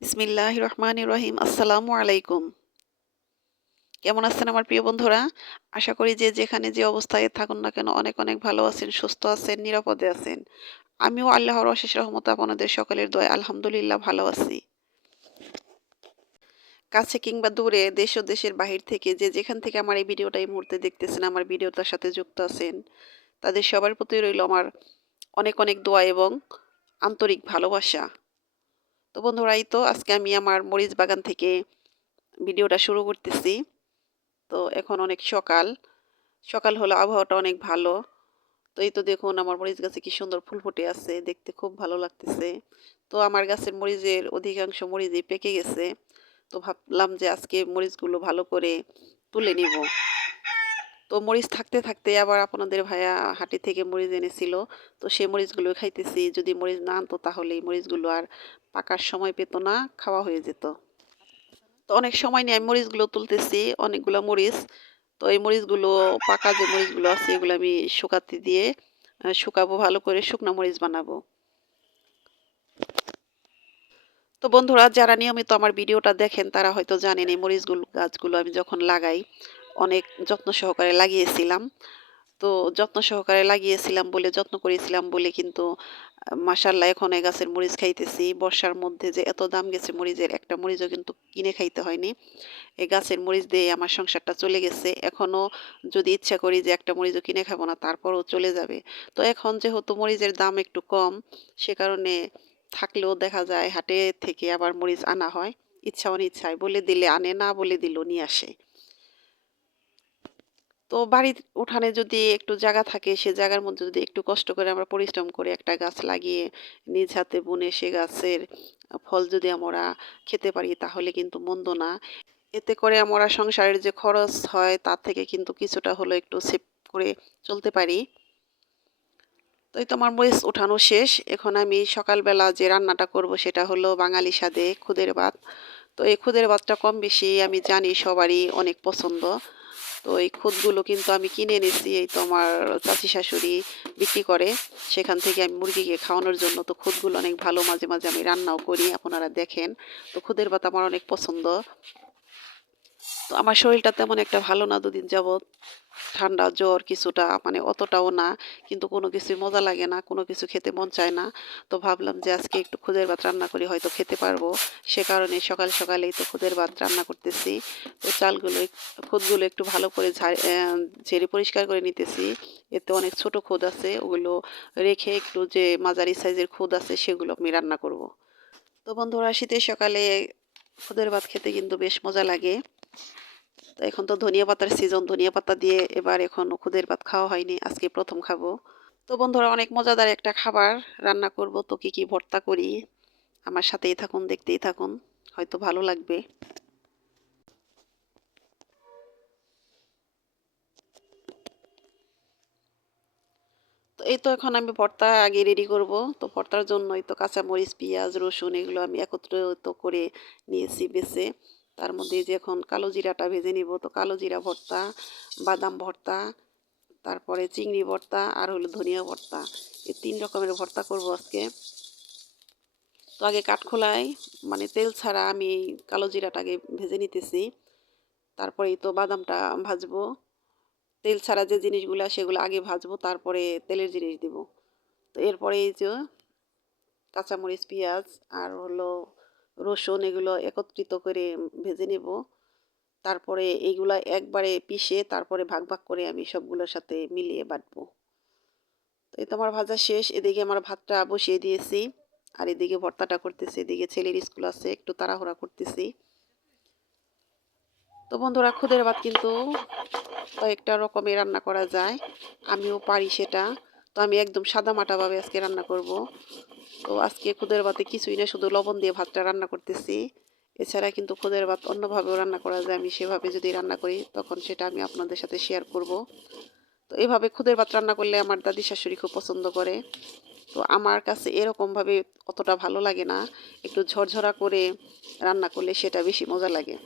বিসমিল্লাহির রহমানির রহিম। আসসালামু আলাইকুম। কেমন আছেন আমার প্রিয় বন্ধুরা? আশা করি যে যেখানে যে অবস্থায় থাকুন না কেন অনেক অনেক ভালো আছেন, সুস্থ আছেন, নিরাপদে আছেন। আমিও আল্লাহর অশেষ রহমতে আপনাদের সকলের দয়ায় আলহামদুলিল্লাহ ভালো আছি। কাছে কিংবা দূরে, দেশ ও দেশের বাহির থেকে যে যেখান থেকে আমার এই ভিডিওটা এই মুহূর্তে দেখতেছেন, আমার ভিডিওটার সাথে যুক্ত আছেন, তাদের সবার প্রতি রইল আমার অনেক অনেক দোয়া এবং আন্তরিক ভালোবাসা। তো বন্ধুরা, এই তো আজকে আমি আমার মরিচ বাগান থেকে ভিডিওটা শুরু করতেছি। তো এখন অনেক সকাল। সকাল হলো আবহাওয়াটা অনেক ভালো। তো এই তো দেখুন আমার মরিচ গাছে কি সুন্দর ফুল ফুটে আছে। দেখতে খুব ভালো লাগতেছে। তো আমার গাছের মরিচের অধিকাংশ মরিচই পেকে গেছে। তো ভাবলাম যে আজকে মরিচগুলো ভালো করে তুলে নিব। তো মরিচ থাকতে থাকতে আবার আপনাদের ভাইয়া হাঁটি থেকে মরিচ এনেছিল। তো সেই মরিচগুলো খাইতেছি। যদি মরিচ না আনতো তাহলে এই মরিচগুলো আর পাকার সময় পেত না, খাওয়া হয়ে যেত। তো অনেক সময় নিয়ে আমি মরিচগুলো তুলতেছি, অনেকগুলো মরিচ। তো এই মরিচগুলো পাকা যে মরিচগুলো আছে এগুলো আমি শুকাতে দিয়ে শুকাবো ভালো করে, শুকনা মরিচ বানাবো। তো বন্ধুরা, যারা নিয়মিত আমার ভিডিওটা দেখেন তারা হয়তো জানেন এই মরিচগুলো গাছগুলো আমি যখন লাগাই অনেক যত্ন সহকারে লাগিয়েছিলাম। তো যত্ন সহকারে লাগিয়েছিলাম বলে, যত্ন করেছিলাম বলে কিন্তু মাশাআল্লাহ এখন এই গাছের মরিচ খাইতেছি। বর্ষার মধ্যে যে এত দাম গেছে মরিচের, একটা মরিচও কিন্তু কিনে খাইতে হয়নি। এই গাছের মরিচ দিয়ে আমার সংসারটা চলে গেছে। এখনো যদি ইচ্ছা করি যে একটা মরিচও কিনে খাবো না, তারপরেও চলে যাবে। তো এখন যেহেতু মরিচের দাম একটু কম, সে কারণে থাকলেও দেখা যায় হাটে থেকে আবার মরিচ আনা হয়। ইচ্ছা অনিচ্ছায়, বলে দিলে আনে, না বলে দিলেও নিয়ে আসে। তো বাড়ির উঠানে যদি একটু জায়গা থাকে, সে জায়গার মধ্যে যদি একটু কষ্ট করে আমরা পরিশ্রম করে একটা গাছ লাগিয়ে নিজ হাতে বুনে সে গাছের ফল যদি আমরা খেতে পারি তাহলে কিন্তু মন্দ না। এতে করে আমরা সংসারের যে খরচ হয় তার থেকে কিন্তু কিছুটা হলেও একটু সেভ করে চলতে পারি। তো এই তো আমার মরিচ উঠানো শেষ। এখন আমি সকালবেলা যে রান্নাটা করব সেটা হলো বাঙালি স্বাদে খুদের ভাত। তো এই খুদের ভাতটা কম বেশি আমি জানি সবারই অনেক পছন্দ। তো এই খুদগুলো কিন্তু আমি কিনে এনেছি, এই তো আমার চাচি শাশুড়ি বিক্রি করে, সেখান থেকে আমি মুরগিকে খাওয়ানোর জন্য। তো খুদগুলো অনেক ভালো, মাঝে মাঝে আমি রান্নাও করি, আপনারা দেখেন। তো খুদের ভাত আমার অনেক পছন্দ। তো আমার শরীরটা তেমন একটা ভালো না দুদিন যাবৎ, ঠান্ডা জ্বর কিছুটা, মানে অতটাও না, কিন্তু কোনো কিছুই মজা লাগে না, কোনো কিছু খেতে মন চায় না। তো ভাবলাম যে আজকে একটু খুদের ভাত রান্না করি, হয়তো খেতে পারবো। সে কারণে সকাল সকালেই তো খুদের ভাত রান্না করতেছি। তো চালগুলো খুদগুলো একটু ভালো করে ঝেড়ে পরিষ্কার করে নিতেছি। এতে অনেক ছোট খুদ আছে, ওগুলো রেখে একটু যে মাঝারি সাইজের খুদ আছে সেগুলো আমি রান্না করব। তো বন্ধুরা, শীতের সকালে খুদের ভাত খেতে কিন্তু বেশ মজা লাগে। তো এখন তো ধনিয়া পাতার সিজন, ধনিয়া পাতা দিয়ে এবার এখন খুদের ভাত খাওয়া হয়নি, আজকে প্রথম খাবো। তো বন্ধুরা, অনেক মজাদার একটা খাবার রান্না করব। তো কি কি ভর্তা করি, আমার সাথেই থাকুন, দেখতেই থাকুন, হয়তো ভালো লাগবে। তো এই তো এখন আমি ভর্তা আগে রেডি করব। তো ভর্তার জন্যই তো কাঁচামরিচ, পেঁয়াজ, রসুন এগুলো আমি একত্রিত করে নিয়েছি বেছে। তার মধ্যে এই যে এখন কালো জিরাটা ভেজে নিব। তো কালো জিরা ভর্তা, বাদাম ভর্তা, তারপরে চিংড়ি ভর্তা আর হলো ধনিয়া ভর্তা, এই ৩ রকমের ভর্তা করব আজকে। তো আগে কাঠখোলায়, মানে তেল ছাড়া আমি এই কালো জিরাটাকে ভেজে নিতেছি। তারপরে এই তো বাদামটা ভাজবো। তেল ছাড়া যে জিনিসগুলো সেগুলো আগে ভাজবো, তারপরে তেলের জিনিস দিব। তো এরপরে এই যে কাঁচামরিচ, পেঁয়াজ আর হলো রসুন এগুলো একত্রিত করে ভেজে নেব। তারপরে এইগুলা একবারে পিষে তারপরে ভাগ ভাগ করে আমি সবগুলোর সাথে মিলিয়ে বাটবো। তো এই তো আমার ভাজা শেষ। এদিকে আমার ভাতটা বসিয়ে দিয়েছি আর এদিকে ভর্তাটা করতেছি। এদিকে ছেলের স্কুল আছে, একটু তাড়াহুড়া করতেছি। তো বন্ধুরা, খুদের ভাত কিন্তু কয়েকটা রকমের রান্না করা যায়, আমিও পারি সেটা। তো আমি একদম সাদা মাটাভাবে আজকে রান্না করব। তো আজকে খুদের ভাতে কিছুই না, শুধু লবণ দিয়ে ভাতটা রান্না করতেছি। এছাড়া কিন্তু খুদের ভাত অন্যভাবেও রান্না করা যায়, আমি সেভাবে যদি রান্না করি তখন সেটা আমি আপনাদের সাথে শেয়ার করব। তো এইভাবে খুদের ভাত রান্না করলে আমার দাদি শাশুড়ি খুব পছন্দ করে। তো আমার কাছে এরকমভাবে অতটা ভালো লাগে না, একটু ঝরঝরা করে রান্না করলে সেটা বেশি মজা লাগে।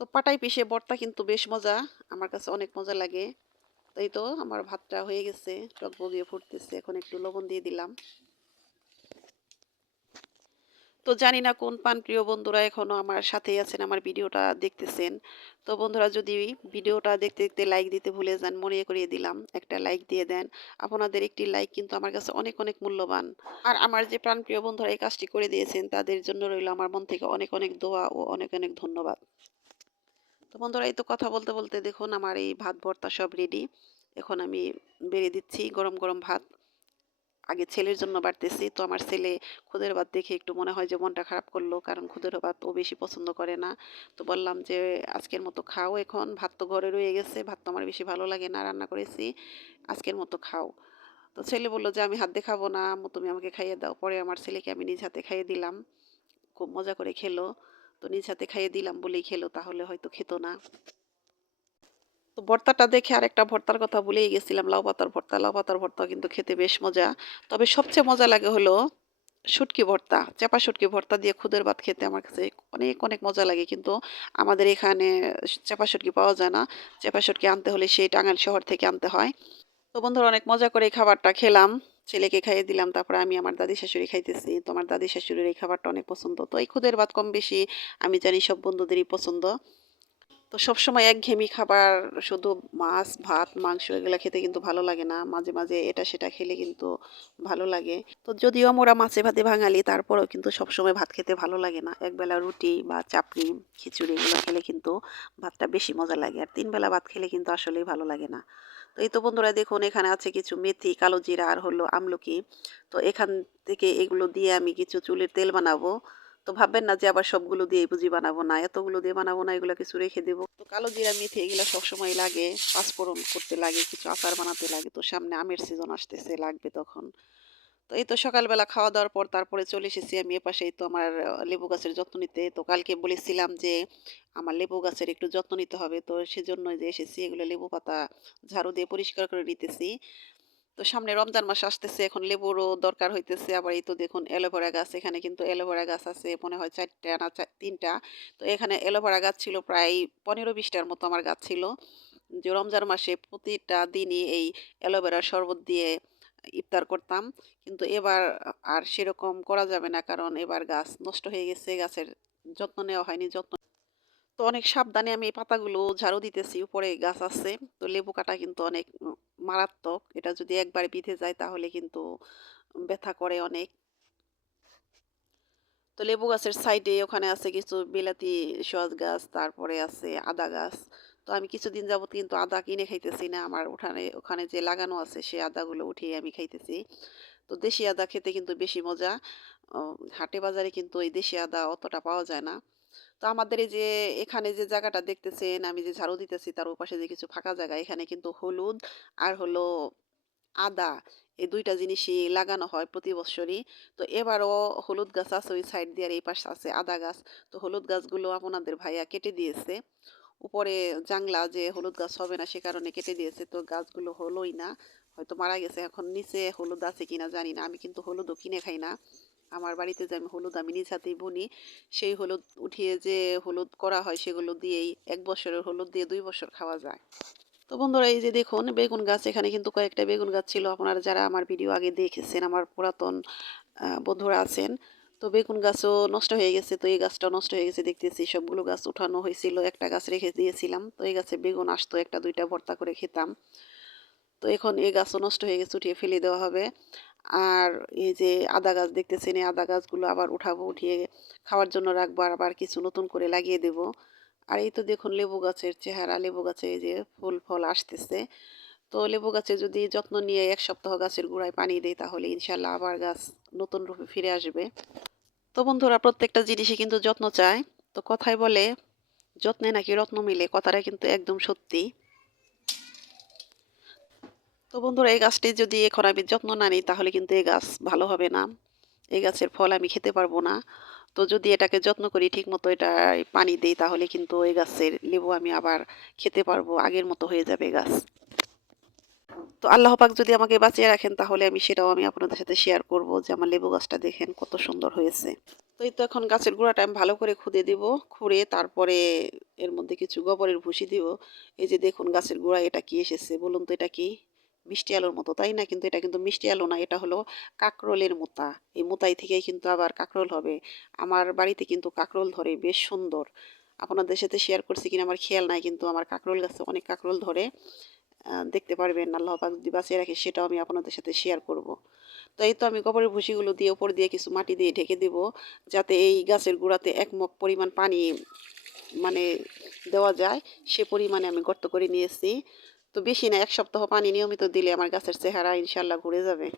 তো পাটায় পিষে ভর্তা কিন্তু বেশ মজা, আমার কাছে অনেক মজা লাগে। তাই তো আমার ভাতটা হয়ে গেছে, টকবগিয়ে ফুটতেছে, এখন একটু লবণ দিয়ে দিলাম। তো তো জানি না কোন প্রাণপ্রিয় বন্ধুরা এখনো আমার সাথেই আছেন, আমার ভিডিওটা দেখতেছেন। তো বন্ধুরা যদি ভিডিওটা দেখতে, দেখতে লাইক দিতে ভুলে যান, মনে করিয়ে দিলাম। একটা লাইক দিয়ে দেন। আপনাদের একটি লাইক কিন্তু আমার কাছে অনেক, অনেক মূল্যবান। আর আমার যে প্রাণপ্রিয় বন্ধুরা এই কাজটি করে দিয়েছেন তাদের জন্য রইল আমার মন থেকে অনেক, অনেক দোয়া ও অনেক, অনেক ধন্যবাদ। তো বন্ধুরা এই তো কথা বলতে, বলতে দেখুন আমার এই ভাত ভর্তা সব রেডি। এখন আমি বেড়ে দিচ্ছি গরম, গরম ভাত। আগে ছেলের জন্য বাড়তেছি। তো আমার ছেলে খুদের ভাত দেখে একটু মনে হয় যে মনটা খারাপ করলো। কারণ খুদের ভাত ও বেশি পছন্দ করে না। তো বললাম যে, "আজকের মতো খাও এখন। ভাত তো ঘরে রয়ে গেছে। ভাত তো আমার বেশি ভালো লাগে না। রান্না করেছি। আজকের মতো খাও।" তো ছেলে বলল যে, "আমি হাত দিয়ে খাবো না। আম্মু তুমি আমাকে খাইয়ে দাও।" পরে আমার ছেলেকে আমি নিজ হাতে খাইয়ে দিলাম। খুব মজা করে খেলো। তো নিজ হাতে খাইয়ে দিলাম বলেই খেলো। তাহলে হয়তো খেত না। তো ভর্তাটা দেখে আরেকটা ভর্তার কথা ভুলেই গেছিলাম। লাউ পাতার ভর্তা। লাউ পাতার ভর্তা কিন্তু খেতে বেশ মজা। তবে সবচেয়ে মজা লাগে হলো শুটকি ভর্তা। চাপা শুটকি ভর্তা দিয়ে খুদের ভাত খেতে আমার কাছে অনেক, অনেক মজা লাগে। কিন্তু আমাদের এখানে চাপা শুটকি পাওয়া যায় না। চাপা শুটকি আনতে হলে সেই টাঙ্গাইল শহর থেকে আনতে হয়। তো বন্ধুরা অনেক মজা করে এই খাবারটা খেলাম। ছেলেকে খাইয়ে দিলাম। তারপরে আমি আমার দাদি শাশুড়ি খাইতেছি। তো আমার দাদি শাশুড়ির এই খাবারটা অনেক পছন্দ। তো এই খুদের ভাত কম বেশি আমি জানি সব বন্ধুদেরই পছন্দ। তো সবসময় একঘেয়েমি খাবার শুধু মাছ, ভাত, মাংস এগুলা খেতে কিন্তু ভালো লাগে না। মাঝে, মাঝে এটা সেটা খেলে কিন্তু ভালো লাগে। তো যদিও মোরা মাছে ভাতে বাঙালি তারপরেও কিন্তু সবসময় ভাত খেতে ভালো লাগে না। একবেলা রুটি বা চাপড়ি, খিচুড়ি এগুলো খেলে কিন্তু ভাতটা বেশি মজা লাগে। আর ৩ বেলা ভাত খেলে কিন্তু আসলেই ভালো লাগে না। তো এই তো বন্ধুরা দেখুন এখানে আছে কিছু মেথি, কালো জিরা আর হলো আমলকি। তো এখান থেকে এগুলো দিয়ে আমি কিছু চুলের তেল বানাবো। তো ভাববেন না যে আবার সবগুলো দিয়ে বুঝি বানাবো না। এতগুলো দিয়ে বানাবো না, এগুলো কিছু রেখে দেবো। তো কালো জিরা, মেথি এগুলো সবসময় লাগে। পাঁচফোড়ন করতে লাগে, কিছু আচার বানাতে লাগে। তো সামনে আমের সিজন আসতেছে, লাগবে তখন। তো এই তো সকালবেলা খাওয়া দাওয়ার পর তারপরে চলে এসেছি আমি এপাশে। এই তো আমার লেবু গাছের যত্ন নিতে। তো কালকে বলেছিলাম যে আমার লেবু গাছের একটু যত্ন নিতে হবে। তো সেজন্যই যে এসেছি এগুলো লেবু পাতা ঝাড়ু দিয়ে পরিষ্কার করে নিতেছি। তো সামনে রমজান মাস আসতেছে, এখন লেবুরও দরকার হইতেছে। আবার এই তো দেখুন অ্যালোভেরা গাছ, এখানে কিন্তু অ্যালোভেরা গাছ আছে মনে হয় ৪ টা না ৩ টা। তো এখানে অ্যালোভেরা গাছ ছিল প্রায় ১৫-২০ টার মতো আমার গাছ ছিল। যে রমজান মাসে প্রতিটা দিনই এই অ্যালোভেরার শরবত দিয়ে ইফতার করতাম। কিন্তু এবার আর সেরকম করা যাবে না, কারণ এবার গাছ নষ্ট হয়ে গেছে, গাছের যত্ন নেওয়া হয়নি। তো অনেক সাবধানে আমি এই পাতাগুলো ঝাড়ু দিতেছি। উপরে গাছ আছে। তো লেবু কাটা কিন্তু অনেক মারাত্মক। এটা যদি একবার বিঁধে যায় তাহলে কিন্তু ব্যথা করে অনেক। তো লেবু গাছের সাইডে ওখানে আছে কিছু বিলাতি সজ গাছ, তারপরে আছে আদা গাছ। তো আমি কিছুদিন যাবত কিন্তু আদা কিনে খাইতেছি না। আমার উঠানে ওখানে যে লাগানো আছে সে আদাগুলো উঠিয়ে আমি খাইতেছি। তো দেশি আদা খেতে কিন্তু বেশি মজা। অ হাটে বাজারে কিন্তু এই দেশি আদা অতটা পাওয়া যায় না। তো আমাদের এই যে এখানে যে জায়গাটা দেখতেছেন আমি যে ঝাড়ু দিতেছি তার ওপাশে যে কিছু ফাঁকা জায়গা, এখানে কিন্তু হলুদ আর হলো আদা এই ২ টা জিনিসই লাগানো হয় প্রতি বৎসরই। তো এবারও হলুদ গাছ আছে ওই সাইড দিয়ে আর এই পাশে আছে আদা গাছ। তো হলুদ গাছগুলো আপনাদের ভাইয়া কেটে দিয়েছে। উপরে জাংলা যে হলুদ গাছ হবে না সে কারণে কেটে দিয়েছে। তো গাছগুলো হলোই না। হয়তো মারা গেছে। এখন নিচে হলুদ আছে কিনা জানি না। আমি কিন্তু হলুদও কিনে খাই না। আমার বাড়িতে যে আমি হলুদ আমি নিজ হাতেই বুনি। সেই হলুদ উঠিয়ে যে হলুদ করা হয় সেগুলো দিয়েই ১ বছরের হলুদ দিয়ে ২ বছর খাওয়া যায়। তো বন্ধুরা এই যে দেখুন বেগুন গাছ, এখানে কিন্তু কয়েকটা বেগুন গাছ ছিল। আপনারা যারা আমার ভিডিও আগে দেখেছেন, আমার পুরাতন বন্ধুরা আছেন। তো বেগুন গাছও নষ্ট হয়ে গেছে। তো এই গাছটাও নষ্ট হয়ে গেছে দেখতেছি। সবগুলো গাছ উঠানো হয়েছিল। একটা গাছ রেখে দিয়েছিলাম। তো এই গাছে বেগুন আসতো ১ টা ২ টা ভর্তা করে খেতাম। তো এখন এই গাছও নষ্ট হয়ে গেছে, উঠিয়ে ফেলে দেওয়া হবে। আর এই যে আদা গাছ দেখতেছেন, এই আদা গাছগুলো আবার উঠাবো, উঠিয়ে খাওয়ার জন্য রাখবো আর আবার কিছু নতুন করে লাগিয়ে দেব। আর এই তো দেখুন লেবু গাছের চেহারা, লেবু গাছে এই যে ফুল ফল আসতেছে। তো লেবু গাছে যদি যত্ন নিয়ে ১ সপ্তাহ গাছের গোড়ায় পানি দেই তাহলে ইনশাআল্লাহ আবার গাছ নতুন রূপে ফিরে আসবে। তো বন্ধুরা প্রত্যেকটা জিনিসই কিন্তু যত্ন চায়। তো কথায় বলে যত্নে নাকি রত্ন মিলে, কথাটা কিন্তু একদম সত্যি। তো বন্ধুরা এই গাছটি যদি এখন আমি যত্ন না নিই তাহলে কিন্তু এই গাছ ভালো হবে না। এই গাছের ফল আমি খেতে পারবো না। তো যদি এটাকে যত্ন করি ঠিকমতো এটায় পানি দেই তাহলে কিন্তু এই গাছের লেবু আমি আবার খেতে পারবো। আগের মতো হয়ে যাবে গাছ। তো আল্লাহ পাক যদি আমাকে বাঁচিয়ে রাখেন তাহলে সেটাও আমি আপনাদের সাথে শেয়ার করব যে আমার লেবু গাছটা দেখেন কত সুন্দর হয়েছে। তো এই তো এখন গাছের গোড়াটা আমি ভালো করে খুদে দিব। খুঁড়ে তারপরে এর মধ্যে কিছু গোবরের ভুসি দিব। এই যে দেখুন গাছের গোড়ায় এটা কি এসেছে বলুন তো এটা কি? মিষ্টি আলুর মতো, তাই না? কিন্তু এটা কিন্তু মিষ্টি আলু না, এটা হলো কাঁকরোলের মোতা। এই মোতাই থেকেই কিন্তু আবার কাঁকরোল হবে। আমার বাড়িতে কিন্তু কাঁকরোল ধরে বেশ সুন্দর। আপনাদের সাথে শেয়ার করছি কিনা আমার খেয়াল নাই, কিন্তু আমার কাঁকরোল গাছে অনেক কাঁকরোল ধরে। দেখতে পারবেন, আল্লাহ পাক যদি বাঁচিয়ে রাখে সেটাও আমি আপনাদের সাথে শেয়ার করব। তো এই তো আমি গোবরের ভুসিগুলো দিয়ে উপর দিয়ে কিছু মাটি দিয়ে ঢেকে দেব, যাতে এই গাছের গোড়াতে এক মগ পরিমাণ পানি মানে দেওয়া যায়, সে পরিমাণে আমি গর্ত করে নিয়েছি। তো বেশি না, 1 সপ্তাহ পানি নিয়মিত দিলে আমার গাছের চেহারা ইনশাল্লাহ ঘুরে যাবে।